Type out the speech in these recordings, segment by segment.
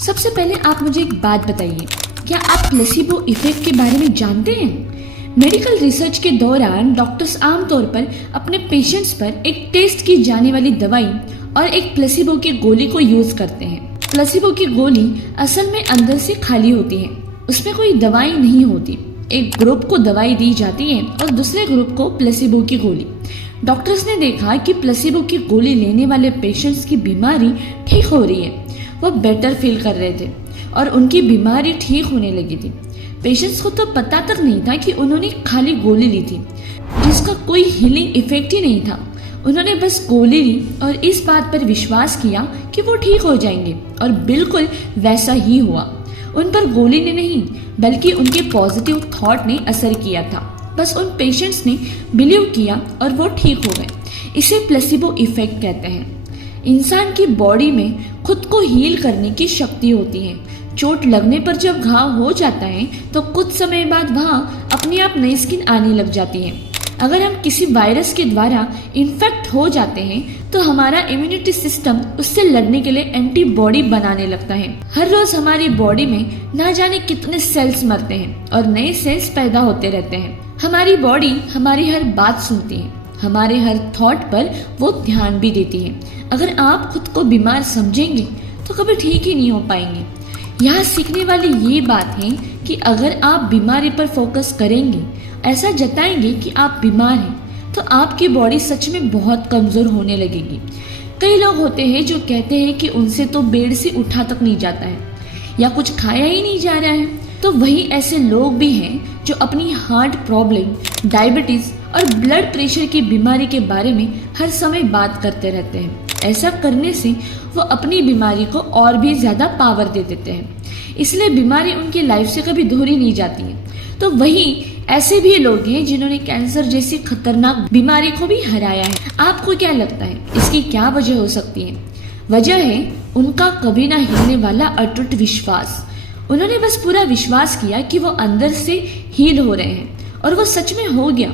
सबसे पहले आप मुझे एक बात बताइए, क्या आप प्लेसिबो इफेक्ट के बारे में जानते हैं? मेडिकल रिसर्च के दौरान डॉक्टर्स आमतौर पर अपने पेशेंट्स पर एक टेस्ट की जाने वाली दवाई और एक प्लेसिबो की गोली को यूज करते हैं। प्लेसिबो की गोली असल में अंदर से खाली होती है, उसमें कोई दवाई नहीं होती। एक ग्रुप को दवाई दी जाती है और दूसरे ग्रुप को प्लेसिबो की गोली। डॉक्टर्स ने देखा कि प्लेसिबो की गोली लेने वाले पेशेंट्स की बीमारी ठीक हो रही है, वो बेटर फील कर रहे थे और उनकी बीमारी ठीक होने लगी थी। पेशेंट्स को तो पता तक नहीं था कि उन्होंने खाली गोली ली थी, जिसका कोई हीलिंग इफेक्ट ही नहीं था। उन्होंने बस गोली ली और इस बात पर विश्वास किया कि वो ठीक हो जाएंगे, और बिल्कुल वैसा ही हुआ। उन पर गोली ने नहीं, बल्कि उनके पॉजिटिव थॉट ने असर किया था। बस उन पेशेंट्स ने बिलीव किया और वो ठीक हो गए। इसे प्लेसिबो इफेक्ट कहते हैं। इंसान की बॉडी में खुद को हील करने की शक्ति होती है। चोट लगने पर जब घाव हो जाता है तो कुछ समय बाद वहाँ अपने आप नई स्किन आने लग जाती है। अगर हम किसी वायरस के द्वारा इन्फेक्ट हो जाते हैं तो हमारा इम्यूनिटी सिस्टम उससे लड़ने के लिए एंटीबॉडी बनाने लगता है। हर रोज हमारी बॉडी में ना जाने कितने सेल्स मरते हैं और नए सेल्स पैदा होते रहते हैं। हमारी बॉडी हमारी हर बात सुनती है, हमारे हर थॉट पर वो ध्यान भी देती है। अगर आप खुद को बीमार समझेंगे तो कभी ठीक ही नहीं हो पाएंगे। यहाँ सीखने वाली ये बात है कि अगर आप बीमारी पर फोकस करेंगे, ऐसा जताएंगे कि आप बीमार हैं, तो आपकी बॉडी सच में बहुत कमजोर होने लगेगी। कई लोग होते हैं जो कहते हैं कि उनसे तो बेड से उठा तक नहीं जाता है या कुछ खाया ही नहीं जा रहा है। तो वही ऐसे लोग भी हैं जो अपनी हार्ट प्रॉब्लम, डायबिटीज और ब्लड प्रेशर की बीमारी के बारे में हर समय बात करते रहते हैं। ऐसा करने से वो अपनी बीमारी को और भी ज्यादा पावर दे देते हैं, इसलिए बीमारी उनकी लाइफ से कभी दूर ही नहीं जाती है। तो वही ऐसे भी लोग हैं जिन्होंने कैंसर जैसी खतरनाक बीमारी को भी हराया है। आपको क्या लगता है इसकी क्या वजह हो सकती है? वजह है उनका कभी ना हिलने वाला अटूट विश्वास। उन्होंने बस पूरा विश्वास किया कि वो अंदर से हील हो रहे हैं, और वो सच में हो गया।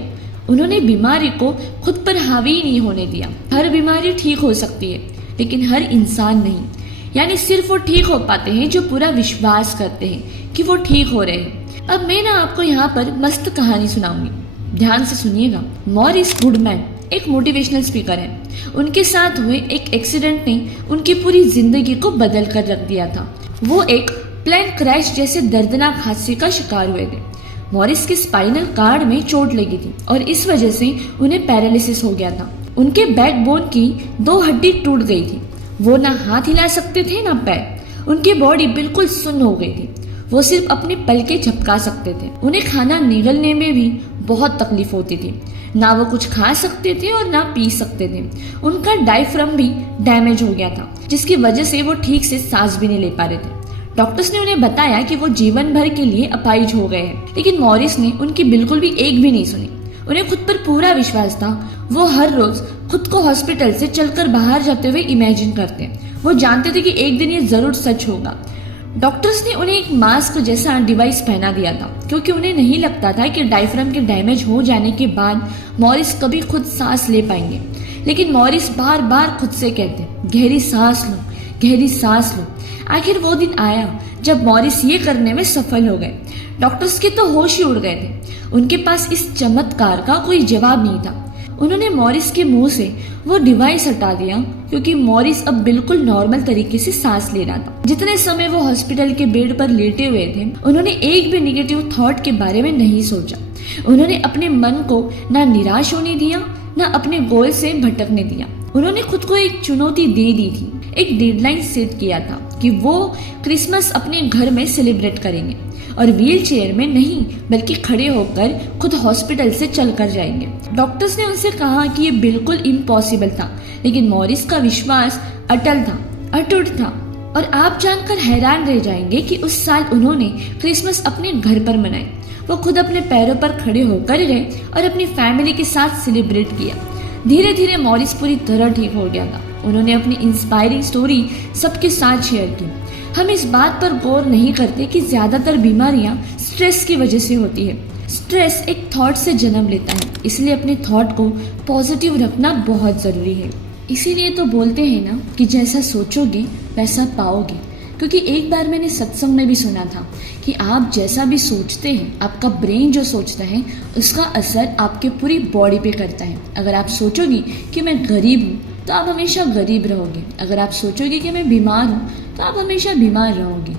उन्होंने बीमारी को खुद पर हावी नहीं होने दिया। हर बीमारी ठीक हो सकती है, लेकिन हर इंसान नहीं। यानी सिर्फ वो ठीक हो पाते हैं जो पूरा विश्वास करते हैं कि वो ठीक हो रहे हैं। अब मैं ना आपको यहाँ पर मस्त कहानी सुनाऊंगी, ध्यान से सुनिएगा। मॉरिस गुडमैन एक मोटिवेशनल स्पीकर है। उनके साथ हुए एक एक्सीडेंट ने उनकी पूरी जिंदगी को बदल कर रख दिया था। वो एक प्लेन क्रैश जैसे दर्दनाक हादसे का शिकार हुए थे। मॉरिस के स्पाइनल कार्ड में चोट लगी थी और इस वजह से उन्हें पैरालिसिस हो गया था। उनके बैकबोन की 2 हड्डी टूट गई थी। वो ना हाथ हिला सकते थे ना पैर। उनकी बॉडी बिल्कुल सुन्न हो गई थी। वो सिर्फ अपने पलके झपका सकते थे। उन्हें खाना निगलने में भी बहुत तकलीफ होती थी। ना वो कुछ खा सकते थे और ना पी सकते थे। उनका डायफ्राम भी डैमेज हो गया था, जिसकी वजह से वो ठीक से सांस भी नहीं ले पा रहे थे। डॉक्टर्स ने उन्हें बताया कि वो जीवन भर के लिए अपाहिज हो गए हैं, लेकिन मॉरिस ने उनकी बिल्कुल भी एक भी नहीं सुनी। उन्हें खुद पर पूरा विश्वास था। वो हर रोज खुद को हॉस्पिटल से चलकर बाहर जाते हुए इमेजिन करते। वो जानते थे कि एक दिन ये जरूर सच होगा। डॉक्टर्स ने उन्हें एक मास्क जैसा डिवाइस पहना दिया था, क्योंकि उन्हें नहीं लगता था कि डायफ्राम के डैमेज हो जाने के बाद मॉरिस कभी खुद सांस ले पाएंगे। लेकिन मॉरिस बार बार खुद से कहते, गहरी सांस लो, गहरी सांस लो। आखिर वो दिन आया जब मॉरिस ये करने में सफल हो गए। डॉक्टर्स के तो होश ही उड़ गए थे। उनके पास इस चमत्कार का कोई जवाब नहीं था। उन्होंने मॉरिस के मुंह से वो डिवाइस हटा दिया, क्योंकि मॉरिस अब बिल्कुल नॉर्मल तरीके से सांस ले रहा था। जितने समय वो हॉस्पिटल के बेड पर लेटे हुए थे, उन्होंने एक भी नेगेटिव थॉट के बारे में नहीं सोचा। उन्होंने अपने मन को ना निराश होने दिया, ना अपने गोल से भटकने दिया। उन्होंने खुद को एक चुनौती दे दी थी, एक डेडलाइन सेट किया था कि वो क्रिसमस अपने घर में सेलिब्रेट करेंगे, और व्हील चेयर में नहीं बल्कि खड़े होकर खुद हॉस्पिटल से चलकर जाएंगे। डॉक्टर्स ने उनसे कहा कि ये बिल्कुल इम्पॉसिबल था, लेकिन मॉरिस का विश्वास अटल था, अटूट था। और आप जानकर हैरान रह जाएंगे कि उस साल उन्होंने क्रिसमस अपने घर पर मनाई। वो खुद अपने पैरों पर खड़े होकर गए और अपनी फैमिली के साथ सेलिब्रेट किया। धीरे धीरे मॉरिस पूरी तरह ठीक हो गया था। उन्होंने अपनी इंस्पायरिंग स्टोरी सबके साथ शेयर की। हम इस बात पर गौर नहीं करते कि ज्यादातर बीमारियां स्ट्रेस की वजह से होती है। स्ट्रेस एक थॉट से जन्म लेता है, इसलिए अपने थॉट को पॉजिटिव रखना बहुत जरूरी है। इसीलिए तो बोलते हैं ना कि जैसा सोचोगे वैसा पाओगे। क्योंकि एक बार मैंने सत्संग में भी सुना था कि आप जैसा भी सोचते हैं, आपका ब्रेन जो सोचता है उसका असर आपके पूरी बॉडी पे करता है। अगर आप सोचोगे कि मैं गरीब हूँ तो आप हमेशा गरीब रहोगे। अगर आप सोचोगे कि मैं बीमार हूँ तो आप हमेशा बीमार रहोगे।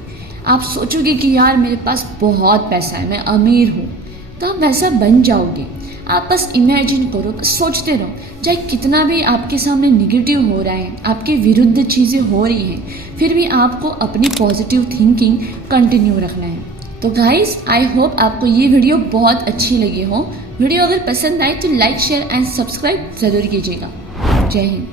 आप सोचोगे कि यार मेरे पास बहुत पैसा है, मैं अमीर हूँ, तो आप वैसा बन जाओगे। आप बस इमेजिन करो, सोचते रहो, चाहे कितना भी आपके सामने निगेटिव हो रहा है, आपके विरुद्ध चीज़ें हो रही हैं, फिर भी आपको अपनी पॉजिटिव थिंकिंग कंटिन्यू रखना है। तो गाइस, आई होप आपको ये वीडियो बहुत अच्छी लगी हो। वीडियो अगर पसंद आए तो लाइक, शेयर एंड सब्सक्राइब ज़रूर कीजिएगा। जय हिंद।